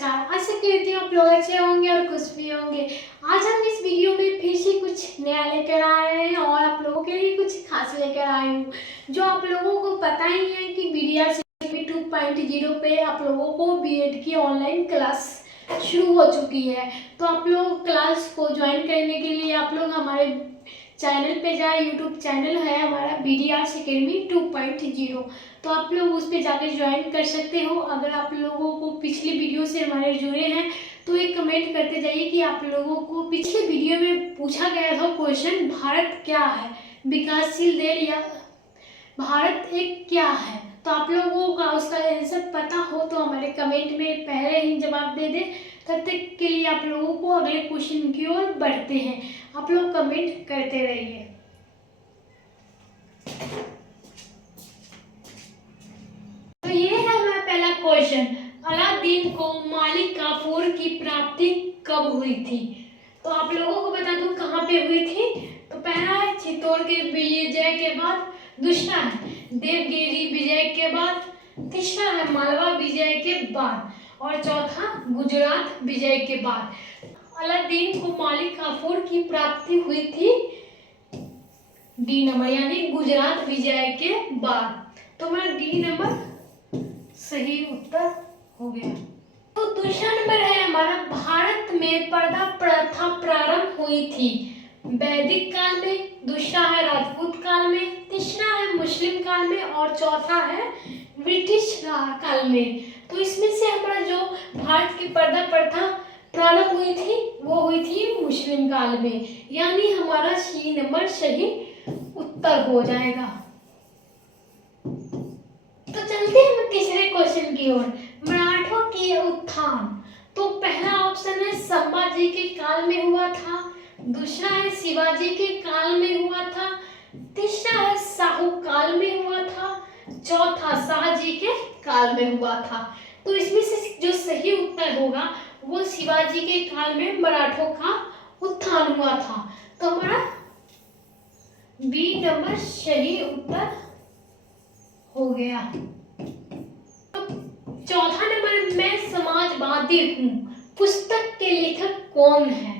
नमस्कार। आशा करती हूँ आप लोग अच्छे होंगे और खुश भी होंगे। आज हम इस वीडियो में फिर से कुछ नया लेकर आ रहे हैं और आप लोगों के लिए कुछ खास लेकर आए हूँ। जो आप लोगों को पता ही है कि बीडीआर 2.0 पे आप लोगों को बीएड की ऑनलाइन क्लास शुरू हो चुकी है। तो आप लोग क्लास को ज्वाइन करने के लिए आप लोग हमारे चैनल पे जाए। यूट्यूब चैनल है हमारा बीडीआर अकेडमी 2.0, तो आप लोग उस पर जाकर ज्वाइन कर सकते हो। अगर आप लोगों को पिछली वीडियो से हमारे जुड़े हैं तो एक कमेंट करते जाइए कि आप लोगों को पिछले वीडियो में पूछा गया था क्वेश्चन, भारत क्या है, विकासशील देश या भारत एक क्या है। तो आप लोगों का उसका आंसर पता हो तो हमारे कमेंट में पहले ही जवाब दे दें। तब तक के लिए आप लोगों को अगले क्वेश्चन की ओर बढ़ते हैं। आप लोग कमेंट करते रहिए। तो ये है हमारा पहला क्वेश्चन, अलादीन को मालिक काफूर की प्राप्ति कब हुई थी। तो आप लोगों को बता दूं कहाँ पे हुई थी। तो पहला है चित्तौड़ के विजय के बाद, दूसरा है देवगिरी विजय के बाद, तीसरा है मालवा विजय के बाद और चौथा गुजरात विजय के बाद। अलादीन को मालिक काफूर की प्राप्ति हुई थी डी नंबर यानी गुजरात विजय के बाद। तो हमारा डी नंबर सही उत्तर हो गया। तो दूसरा नंबर है हमारा, भारत में पर्दा प्रथा प्रारंभ हुई थी वैदिक काल में, दूसरा है राजपूत काल में, तीसरा है मुस्लिम काल में और चौथा है ब्रिटिश काल में। तो इसमें से हमारा जो भारत की पर्दा प्रथा प्रारंभ हुई थी वो हुई थी मुस्लिम काल में, यानी हमारा सी नंबर सही उत्तर हो जाएगा। तो चलते हैं तीसरे क्वेश्चन की ओर, मराठों की उत्थान। तो पहला ऑप्शन है संभाजी के काल में हुआ था, दूसरा है शिवाजी के काल में हुआ था, तीसरा है शाहू काल में हुआ था, चौथा शाहजी के काल में हुआ था। तो इसमें से जो सही उत्तर होगा वो शिवाजी के काल में मराठों का उत्थान हुआ था। तो हमारा बी नंबर सही उत्तर हो गया। तो चौथा नंबर, मैं समाजवादी हूँ पुस्तक के लेखक कौन है।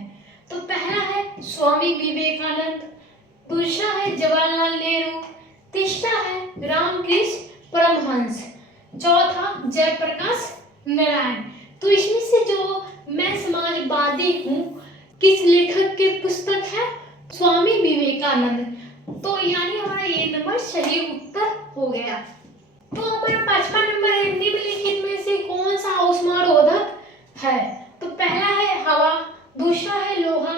तो पहला है स्वामी विवेकानंद, दूसरा है जवाहरलाल नेहरू, तीसरा है रामकृष्ण परमहंस, चौथा जयप्रकाश नारायण। तो इसमें से जो मैं समाजवादी हूँ किस लेखक के पुस्तक है, स्वामी विवेकानंद। तो यानी हमारा ये नंबर सही उत्तर हो गया। तो हमारा पांचवा नंबर है, निम्नलिखित में से कौन सा ऊष्मारोधक है। तो पहला है हवा, दूसरा है लोहा,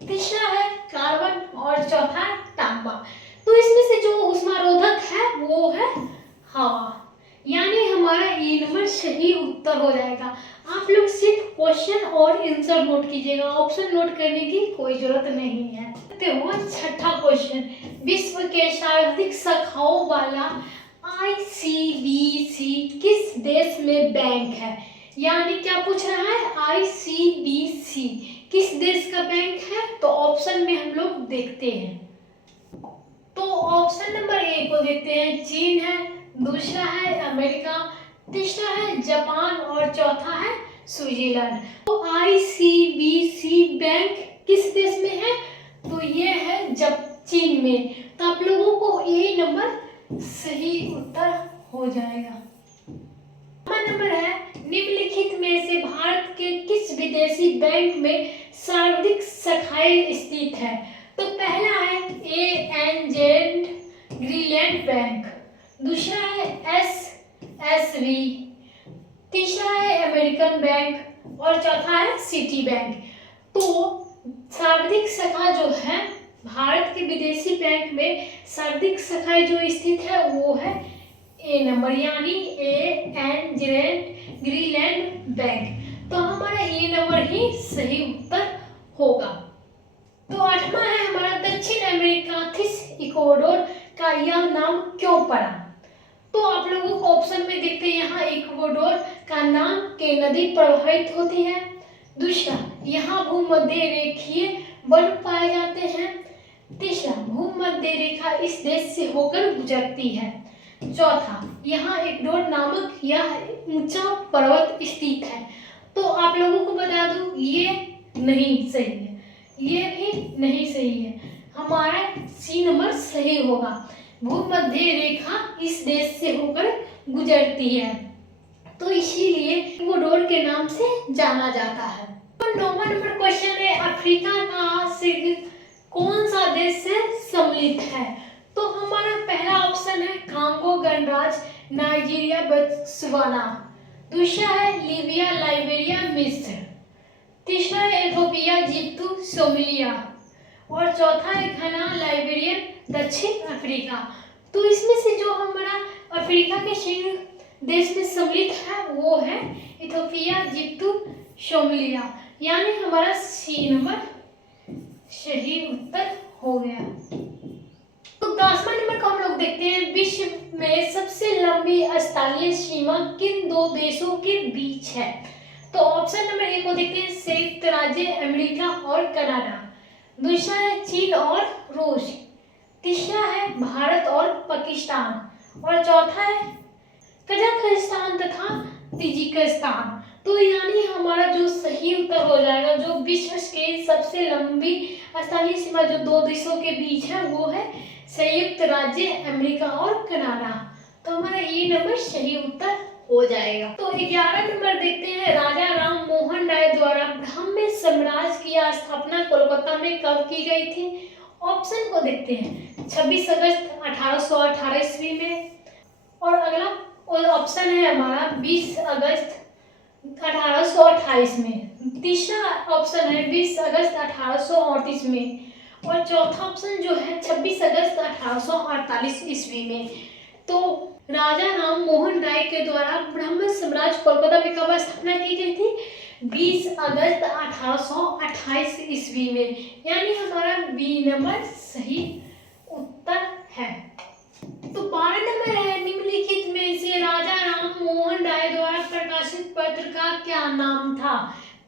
तीसरा है कार्बन और चौथा है तांबा। तो इसमें से जो ऊष्मारोधक है वो है हवा, यानी हमारा ये नंबर सही उत्तर हो जाएगा। आप लोग सिर्फ क्वेश्चन और आंसर नोट कीजिएगा, ऑप्शन नोट करने की कोई जरूरत नहीं है। तो छठा क्वेश्चन, विश्व के सर्वाधिक शाखाओं वाला आईसीबीसी किस देश में बैंक है। यानी क्या पूछ रहा है, आईसीबीसी किस देश का बैंक है। तो ऑप्शन में हम लोग देखते हैं। तो ऑप्शन नंबर ए को देखते हैं, चीन है, दूसरा है अमेरिका, तीसरा है जापान और चौथा है स्विट्जरलैंड। तो आईसीबीसी बैंक किस देश में है, तो ये है जब चीन में। तो आप लोगों को ए नंबर सही उत्तर हो जाएगा। नंबर है, निम्नलिखित में से भारत के किस विदेशी बैंक में सर्वाधिक शाखाएं स्थित है। तो पहला है एनजेड ग्रीनलैंड बैंक, दूसरा है एसएसबी, तीसरा है अमेरिकन बैंक और चौथा है सिटी बैंक। तो सर्वाधिक शाखा जो है भारत के विदेशी बैंक में सर्वाधिक शाखाएं जो स्थित है वो है ए नंबर यानी एनजेड ग्रीनलैंड बैंक। तो हमारा ए नंबर ही सही उत्तर होगा। तो आठवां है हमारा, दक्षिण अमेरिका थिस इक्वाडोर का यह नाम क्यों पड़ा। तो आप लोगों को ऑप्शन में देखते हैं, यहाँ इक्वाडोर का नाम के नदी प्रवाहित होती है, दूसरा यहाँ भूमध्य रेखीय वन पाए जाते हैं, तीसरा भूमध्य रेखा इस देश से होकर गुजरती है, चौथा यहाँ इक्वाडोर नामक यह ऊंचा पर्वत स्थित है। तो आप लोगों को बता दूं ये नहीं सही है, ये भी नहीं सही है, हमारा सी नंबर सही होगा। भूमध्य रेखा इस देश से होकर गुजरती है, तो इसीलिए इक्वाडोर के नाम से जाना जाता है। और 9वां नंबर क्वेश्चन है, अफ्रीका का सिर्फ कौन सा देश से सम्मिलित है? तो हमारा पहला ऑप्शन है कांगो गणराज्य, नाइजीरिया, बोत्सवाना। दूसरा है लीबिया, लाइबेरिया, मिस्र। तीसरा है इथियोपिया, इजिप्ट, सोमालिया। और चौथा है घना, लाइबेरिया, दक्षिण अफ्रीका। तो इसमें से जो हमारा अफ्रीका के शीर्ष देश में सम्मिलित है वो है इथियोपिया, इजिप्ट, सोमालिया, यानी हमारा सी नंबर सही उत्तर हो गया। तो 10वां नंबर को हम लोग देखते हैं, विश्व में सबसे लंबी स्थलीय सीमा किन दो देशों के बीच है? तो ऑप्शन नंबर ए को देखते हैं, संयुक्त राज्य अमेरिका और कनाडा। दूसरा है चीन और रूस। तीसरा है भारत और पाकिस्तान। और चौथा है कजाकिस्तान तथा तिजिकिस्तान। तो यानी हमारा जो सही उत्तर हो जाएगा, जो विश्व के सबसे लंबी स्थलीय सीमा जो दो देशों के बीच है वो है संयुक्त राज्य अमेरिका और कनाडा। तो हमारा ये नंबर सही उत्तर हो जाएगा। तो 11 नंबर देखते हैं, राजा राम मोहन राय द्वारा ब्राह्मण साम्राज्य की स्थापना कोलकाता में कब की गई थी? ऑप्शन को देखते हैं, 26 अगस्त 1818 ईस्वी में। और अगला ऑप्शन है हमारा 20 अगस्त 1828 में। तीसरा ऑप्शन है 20 अगस्त 1838 में। और चौथा ऑप्शन जो है 26 अगस्त 1848 ईस्वी में। तो राजा राम मोहन राय के द्वारा ब्राह्मण साम्राज्य कोलकाता में कब स्थापना की गई थी? 20 अगस्त 1828 ईस्वी में, यानी हमारा बी नंबर सही उत्तर है। तो 12 नंबर है, निम्नलिखित में से राजा राम मोहन राय द्वारा प्रकाशित पत्र का क्या नाम था?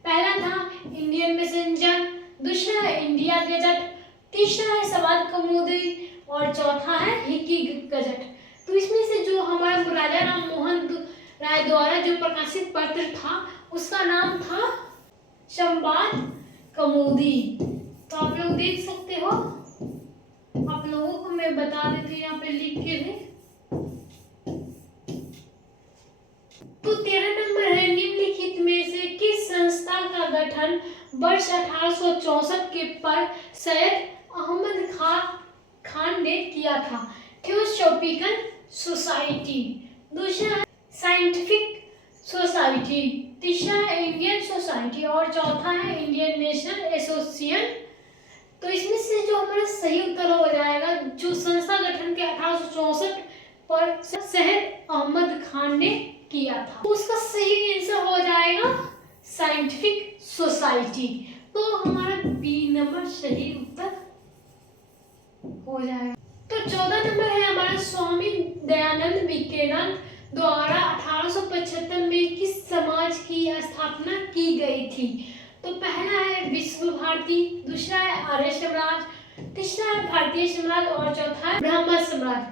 पहला था इंडियन मैसेंजर, दूसरा है इंडिया गजट, तीसरा है समाज कौमुदी और चौथा है हिकी गजट। तो इसमें से जो हमारा राजा राम मोहन राय द्वारा जो प्रकाशित पत्र था उसका नाम था संवाद कौमुदी। तो आप लोग देख सकते हो, आप लोगों को मैं बता देती हूँ यहाँ पे लिख के भी। तो 13 नंबर है, निम्नलिखित में से किस संस्था का गठन वर्ष 1864 के पर सैयद अहमद खान ने किया था? थियोसॉफिकल सोसाइटी, दूसरा साइंटिफिक सोसाइटी, तीसरा है इंडियन सोसाइटी और चौथा है इंडियन नेशनल एसोसिएशन। तो इसमें से जो हमारा सही उत्तर हो जाएगा, जो संस्था गठन के 1864 पर सैयद अहमद खान ने किया था, तो उसका सही आंसर हो जाएगा साइंटिफिक सोसाइटी। तो हमारा बी नंबर सही उत्तर हो जाएगा। तो 14 नंबर है हमारा, स्वामी दयानंद विवेकानंद द्वारा 1875 में किस समाज की स्थापना की गई थी? तो पहला है विश्व भारती, दूसरा है आर्य समाज, तीसरा है भारतीय समाज और चौथा है ब्राह्मण समाज।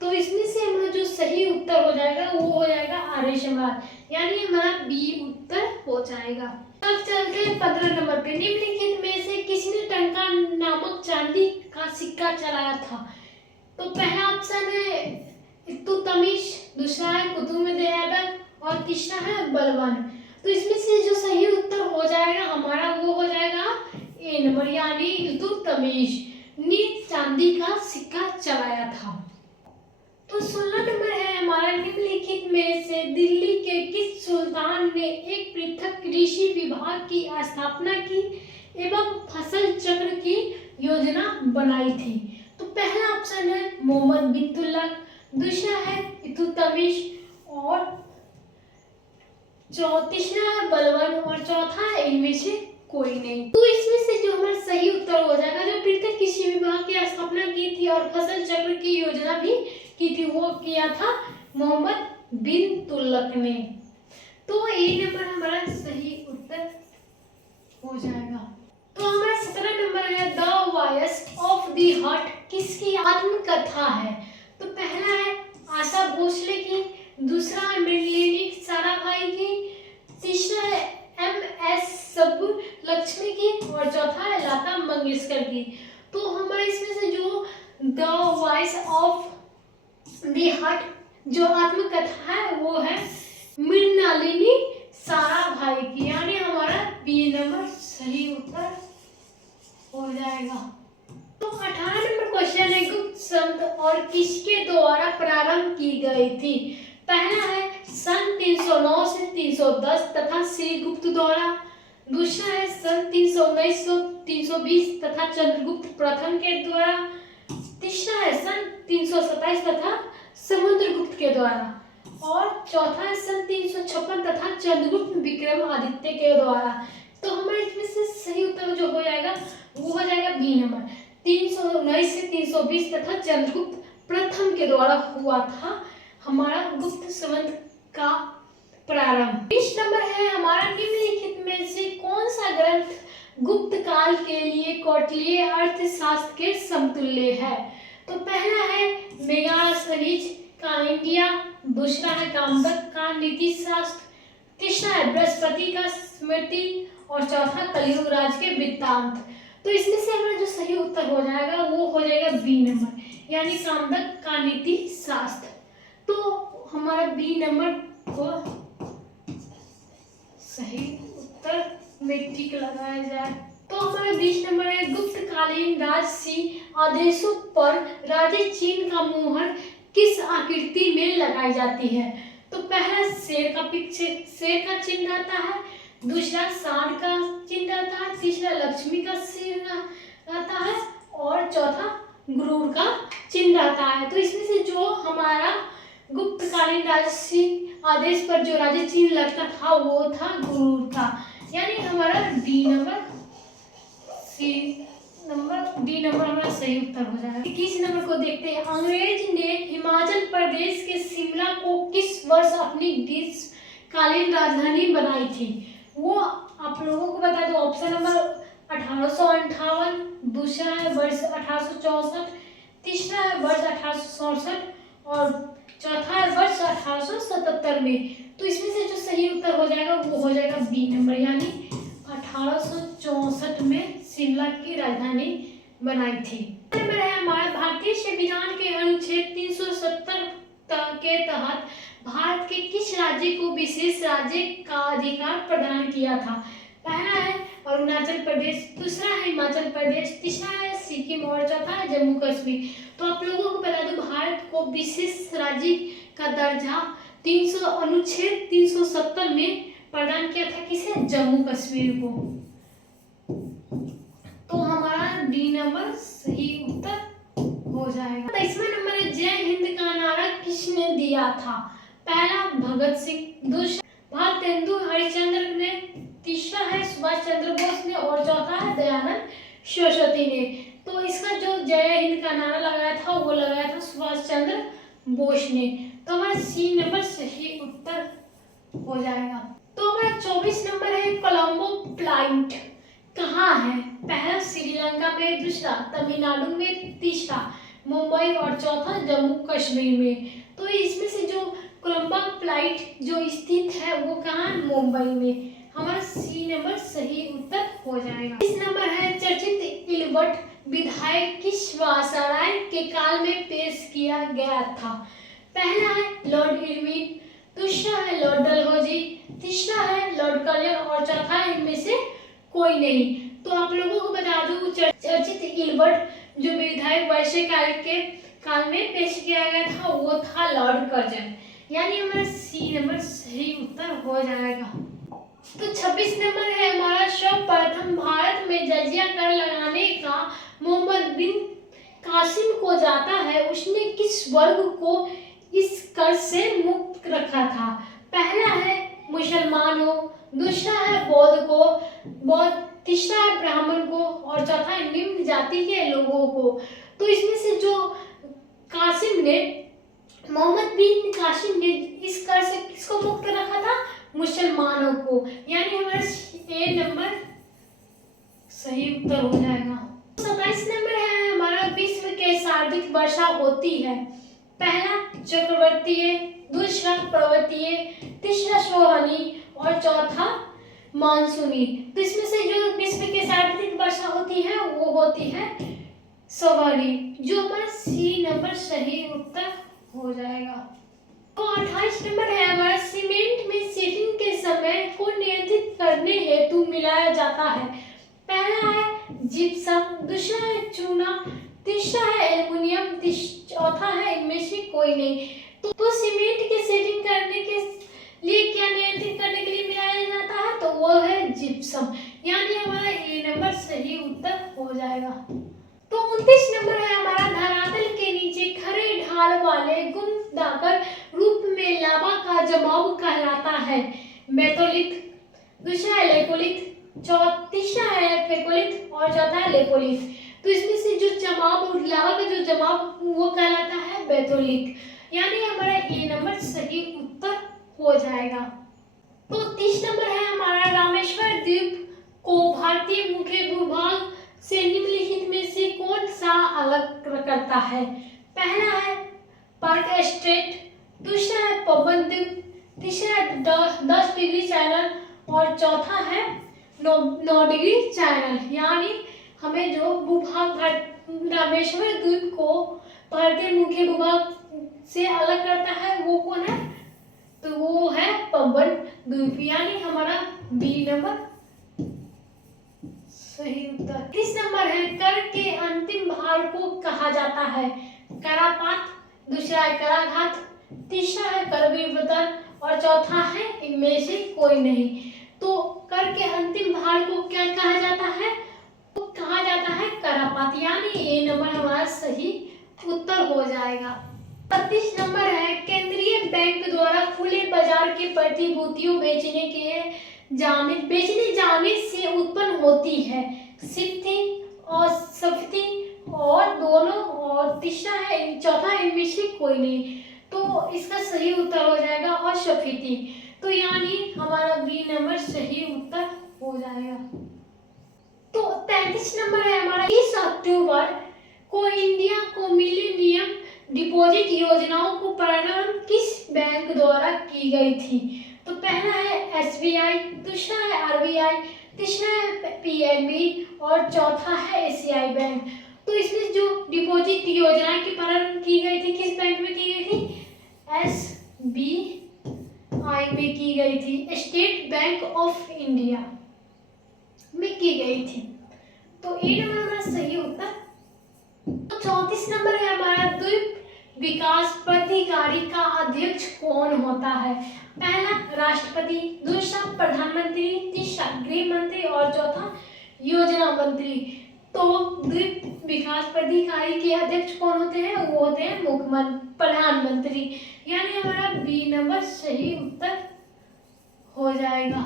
तो इसमें से हमारा जो सही उत्तर हो जाएगा वो हो जाएगा आर्य समाज, यानी हमारा बी उत्तर हो जाएगा। अब चलते हैं 15 नंबर पे, निम्नलिखित में से किसने टंका नामक चांदी का सिक्का चलाया था? तो पहला ऑप्शन है इल्तुतमिश, दूसरा है कुतुबुद्दीन ऐबक और तीसरा है बलबन। तो इसमें से जो सही उत्तर हो जाएगा हमारा वो हो जाएगा ए नंबर, यानी इल्तुतमिश ने चांदी का सिक्का चलाया था। तो 16 नंबर है हमारा, निम्नलिखित में से दिल्ली के किस सुल्तान ने एक पृथक कृषि विभाग की स्थापना की एवं फसल चक्र की योजना बनाई थी? तो पहला ऑप्शन है मोहम्मद बिन तुगलक, दूसरा है इल्तुतमिश और तीसरा है बलबन और चौथा है इनमें से कोई नहीं। तो इसमें से जो हमारा सही उत्तर हो जाएगा, जो पृथक कृषि विभाग की स्थापना की थी और फसल चक्र की योजना भी की थी, वो किया था मोहम्मद बिन तुगलक ने। तो ये नंबर हमारा सही उत्तर हो जाएगा। तो हमारा 17 नंबर है, the voice of the heart किसकी आत्मकथा है? तो पहला है आशा भोसले की, दूसरा है मृणालिनी साराभाई की, तीसरा है और चौथा है लता मंगेशकर की। तो हमारे इसमें से जो the voice of the heart जो आत्मकथा है वो है मृणालिनी साराभाई की, यानी हमारा बी नंबर सही उत्तर हो जाएगा। तो 18 नंबर क्वेश्चन है गुप्त शब्द और किसके द्वारा प्रारंभ की गई थी। पहला है सन 309 से 310 तथा श्रीगुप्त द्वारा। दूसरा है सन 319 से 320 तथा चंद्रगुप्त प्रथम के द्वारा। तीसरा है सन 327 तथा समुद्रगुप्त के द्वारा। और चौथा है सन 356 तथा चंद्रगुप्त विक्रमादित्य के द्वारा। तो हमारे इसमें से सही उत्तर जो हो जाएगा वो हो जाएगा बी नंबर 319 से 320 तथा चंद्रगुप्त प्रथम के द्वारा हुआ था हमारा गुप्त संबंध का प्रारंभ। 20 नंबर है हमारा निम्नलिखित में से कौन सा ग्रंथ गुप्त काल के लिए कौटिल्य अर्थशास्त्र के समतुल्य है। तो पहला है मेगास्थनीज का इंडिया, दूसरा है कामदक का नीति शास्त्र, तीसरा है बृहस्पति का स्मृति और चौथा कलियुग राज के वृत्तांत। तो इसमें से हमारा जो सही उत्तर हो जाएगा वो हो जाएगा बी नंबर यानी कामदक का नीति शास्त्र। तो हमारा बी नंबर को सही उत्तर में टिक लगाया जाए। तो हमारा 20 नंबर है गुप्तकालीन राजसी आदेशों पर राजे चीन का मोहर किस आकृति में लगाई जाती है। तो पहला शेर का चिन्ह रहता है, दूसरा सांड का चिन्ह रहता है, तीसरा लक्ष्मी का सिर रहता है और चौथा गुरूर का चिन्ह रहता है। तो इसमें से जो हमारा गुप्तकालीन राजसी आदेश पर जो राजे चिन्ह लगता था वो था गुरूर का, यानी हमारा डी नंबर हमारा सही उत्तर हो जाएगा। 21 नंबर को देखते हैं। अंग्रेज ने हिमाचल प्रदेश के शिमला को किस वर्ष अपनी ग्रीष्मकालीन राजधानी बनाई थी। वो आप लोगों को बता दो, ऑप्शन नंबर 1858, दूसरा है वर्ष 1864, तीसरा है वर्ष 1867 और चौथा है वर्ष 1877 में। तो इसमें से जो सही उत्तर हो जाएगा वो हो जाएगा बी नंबर यानी 1864 में शिमला की राजधानी बनाई थी। नंबर है हमारा भारतीय संविधान के अनुच्छेद 370 के तहत भारत के किस राज्य को विशेष राज्य का अधिकार प्रदान किया था। पहला है अरुणाचल प्रदेश, दूसरा है हिमाचल प्रदेश, तीसरा है सिक्किम और चौथा है जम्मू कश्मीर। तो आप लोगों को बता दो भारत को विशेष राज्य का दर्जा अनुच्छेद 370 में प्रदान किया था किसे, जम्मू कश्मीर को। तो हमारा डी नंबर सही उत्तर हो जाएगा। 23वां नंबर है जय हिंद का नारा किसने दिया था। पहला भगत सिंह, दूसरा भारतेंदु हरिश्चंद्र ने, तीसरा है सुभाष चंद्र बोस ने और चौथा है दयानंद सरस्वती ने। तो इसका जो जय हिंद का नारा लगाया था वो लगाया था सुभाष चंद्र बोस ने। तो हमारा सी नंबर सही उत्तर हो जाएगा। तो हमारा 24 नंबर है कोलंबो प्लाइंट कहाँ है। पहला श्रीलंका में, दूसरा तमिलनाडु में, तीसरा मुंबई और चौथा जम्मू कश्मीर में। तो इसमें से जो कोलंबो प्लाइंट जो स्थित है वो कहाँ है, मुंबई में। हमारा सी नंबर सही उत्तर हो जाएगा। इस नंबर है चर्चित इल्बर्ट विधायक किस वायसराय के काल में पेश किया गया था। पहला है लॉर्ड इरविन, दूसरा है लॉर्ड डलहौजी, तीसरा है लॉर्ड कर्जन और चौथा है इनमें से कोई नहीं। तो आप लोगों को बता दूं चर्चित इल्बर्ट जो विधायक वायसराय के काल में पेश किया गया था वो था लॉर्ड कर्जन, यानी हमारा सी नंबर सही उत्तर हो जाएगा। तो 26 नंबर है हमारा सर्वप्रथम भारत में जजिया कर लगाने का मोहम्मद बिन कासिम को जाता है, उसने किस वर्ग को इस कर से मुक्त रखा था। पहला है मुसलमानों, दूसरा है बौद्ध, तीसरा है ब्राह्मण को और चौथा है निम्न जाति के लोगों को। तो इसमें से जो कासिम ने, मोहम्मद बिन कासिम ने इस कर से किसको मुक्त रखा था, मुसलमानों को, यानी हमारा ए नंबर सही उत्तर हो जाएगा। 27 नंबर है हमारा विश्व के सर्वाधिक वर्षा होती है। पहला चक्रवर्तीय, दूसरा पर्वतीय, तीसरा सोहनी और चौथा मानसूनी। तो इसमें से जो विश्व की सर्वाधिक वर्षा होती है वो होती है सवारी, जो हमारा सी नंबर सही उत्तर हो जाएगा। तो 28 नंबर है हमारा, सीमेंट में सेटिंग के समय को नियंत्रित करने हेतु मिलाया जाता है। पहला है जिप्सम, दूसरा है चूना, तीसरा है एल्युमिनियम, चौथा है इनमें से कोई नहीं। तो सीमेंट की सेटिंग करने के लिए क्या नियंत्रित करने के लिए मिलाया जाता है, तो वो है जिप्सम, यानी हमारा ए नंबर सही उत्तर हो जाएगा। तो 29 नंबर है हमारा, धरातल के नीचे खड़े ढाल वाले गुमदागर रूप में लावा का जमाव कहलाता है। बेथोलिथ, दूसरा है लेपोलिथ, तीसरा है फेकोलिथ और चौथा है लेपोलिथ। तो इसमें से जो जमाव, लावा का जो जमाव वो कहलाता है बेथोलिथ, यानी हमारा ए नंबर सही उत्तर हो जाएगा। तो 30 नंबर है हमारा, रामेश्वर द्वीप को भारतीय मुख्य भूभाग से निम्नलिखित में से कौन सा अलग करता है। पहला है पार्क स्ट्रेट, दूसरा है पवन द्वीप, तीसरा है 10 डिग्री चैनल और चौथा है 9 डिग्री चैनल। यानी हमें जो भूभाग रामेश्वर द्वीप को भारतीय मुख्य भूभाग से अलग करता है वो कौन है, तो वो है पवन द्वीप, यानी हमारा बी नंबर सही उत्तर। 30 नंबर है, कर के अंतिम भार को कहा जाता है। करापात, दूसरा है कराघात, तीसरा है कर विवर्तन और चौथा है इनमें से कोई नहीं। तो कर के अंतिम भार को क्या कहा जाता है, तो कहा जाता है करापात, यानी ए नंबर हमारा सही उत्तर हो जाएगा। 32 नंबर है, केंद्रीय बैंक द्वारा खुले बाजार के प्रतिभूतियों बेचने जाने से उत्पन्न होती है स्फीति और स्फीति और दोनों, और तीसरा है चौथा इनमें से कोई नहीं। तो इसका सही उत्तर हो जाएगा और स्फीति, तो यानी हमारा बी नंबर सही उत्तर हो जाएगा। तो 33 नंबर है हमारा, 30 अक्टूबर को इंडिया को मिलेनियम डिपॉजिट योजनाओं को प्रारंभ किस बैंक द्वारा की गई थी। तो पहला है एसबीआई, दूसरा है आरबीआई, तीसरा है पीएनबी और चौथा है एशियाई बैंक। तो इसमें जो डिपॉजिट योजना की प्रारंभ की गई थी किस बैंक में की गई थी, एसबीआई में की गई थी, स्टेट बैंक ऑफ इंडिया में की गई थी। तो ए नंबर हमारा सही उत्तर। तो 34 नंबर है हमारा, द्वीप विकास प्राधिकारी का अध्यक्ष कौन होता है। पहला राष्ट्रपति, दूसरा प्रधानमंत्री, तीसरा गृह मंत्री और चौथा योजना मंत्री। तो द्वीप विकास प्राधिकारी के अध्यक्ष कौन होते हैं, वो होते हैं मुख्यमंत्री, प्रधानमंत्री, यानी हमारा बी नंबर सही उत्तर हो जाएगा।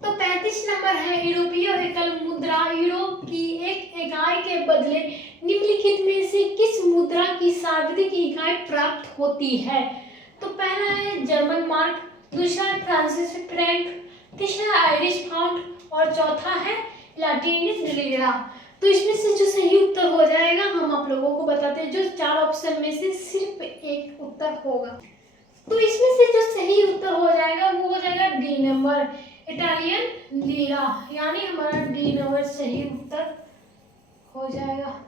तो 35 नंबर है, यूरोपीय एकल मुद्रा यूरोप की एक इकाई के बदले निम्नलिखित में से किस मुद्रा की सर्वाधिक इकाई प्राप्त होती है। तो पहला है जर्मन मार्क, दूसरा है फ्रांसीसी फ्रैंक, तीसरा आयरिश पाउंड और चौथा है लैटिनिस लिरा। तो इसमें से जो सही उत्तर हो जाएगा हम आप लोगों को बताते हैं, जो 4 ऑप्शन में से सिर्फ एक उत्तर होगा। तो इसमें से जो सही उत्तर हो जाएगा वो हो जाएगा डी नंबर, इटालियन लीरा, यानी हमारा डी नंबर सही उत्तर हो जाएगा।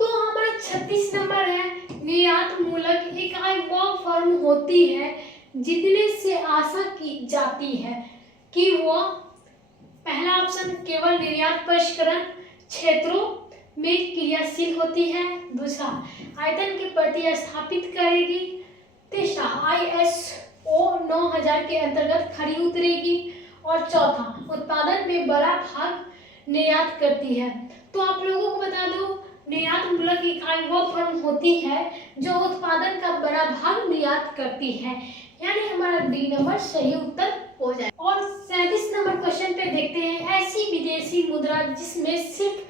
तो हमारा 36 नंबर है, निर्यात मूलक इकाई वह फर्म होती है जितने से आशा की जाती है कि वह, पहला ऑप्शन केवल निर्यात प्रसंस्करण क्षेत्रों में क्रियाशील होती है, दूसरा आयतन के प्रति स्थापित करेगी, तीसरा ISO 9000 के अंतर्गत खरी उतरेगी और चौथा उत्पादन में बड़ा भाग निर्यात करती है। तो आप लोगों को बता दो, निर्यात मूलक इकाई वह फर्म होती है जो उत्पादन का बड़ा भाग निर्यात करती है, यानी हमारा डी नंबर सही उत्तर हो जाए। और 37 नंबर क्वेश्चन पे देखते हैं, ऐसी विदेशी मुद्रा जिसमें सिर्फ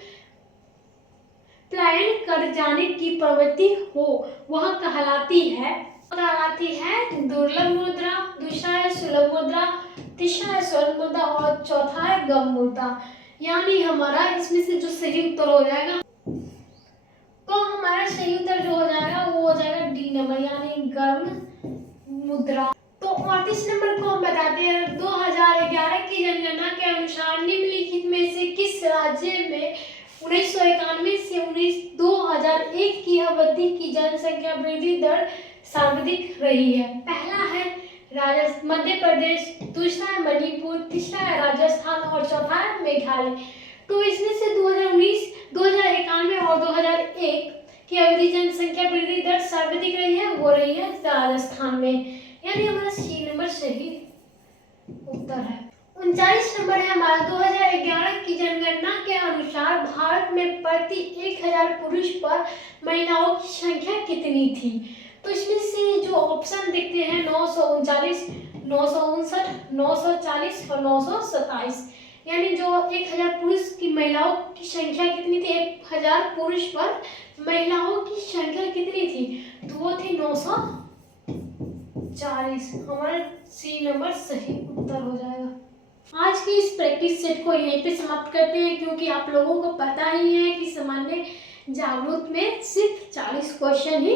पलायन कर जाने की प्रवृत्ति हो वह कहलाती है दुर्लभ मुद्रा, दूसरा है सुलभ मुद्रा, तीसरा है स्वर्ण मुद्रा और चौथा है गम मुद्रा, यानी हमारा इसमें से जो सही उत्तर हो जाएगा, तो हमारा सही उत्तर जो हो जाएगा वो हो जाएगा डी नंबर, यानी गर्म मुद्रा। तो 38 नंबर को हम बताते हैं, 2000 जनगणना के अनुसार निम्नलिखित में से किस राज्य में 1991 से 2001 की अवधि की जनसंख्या वृद्धि दर सर्वाधिक रही है? पहला है मध्य प्रदेश, दूसरा है मणिपुर, तीसरा है राजस्थान और चौथा है मेघालय। तो इसमें से 2019, 2091 और 2001 की अवधि जनसंख्या वृद्धि दर सर्वाधिक रही है, वो रही है राजस्थान में, यानी हमारा सी नंबर सही उत्तर है। 39 नंबर है हमारा 2011 की जनगणना के अनुसार भारत में प्रति 1000 पुरुष पर महिलाओं की संख्या कितनी थी? तो इसमें से जो ऑप्शन दिखते हैं 939, 959, 940 और 927, यानी जो 1000 पुरुष की महिलाओं की संख्या कितनी थी, 1000 पुरुष पर महिलाओं की संख्या कितनी थी? तो वो थी 940। हमारा सी नंबर सही उत्तर हो जाएगा। आज की इस प्रैक्टिस सेट को यहीं पे समाप्त करते हैं, क्योंकि आप लोगों को पता ही है कि सामान्य जागरूक में सिर्फ 40 क्वेश्चन ही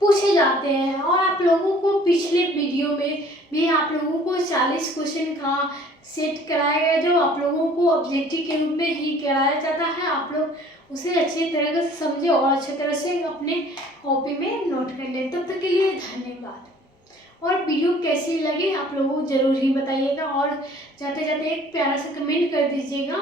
पूछे जाते हैं, और आप लोगों को पिछले वीडियो में भी आप लोगों को 40 क्वेश्चन का सेट कराया गया, जो आप लोगों को ऑब्जेक्टिव के रूप में ही कराया जाता है। आप लोग उसे अच्छी तरह से समझे और अच्छी तरह से अपने कॉपी में नोट कर लें। तब तक के लिए धन्यवाद। और वीडियो कैसी लगी आप लोगों को ज़रूर ही बताइएगा, और जाते जाते एक प्यारा सा कमेंट कर दीजिएगा।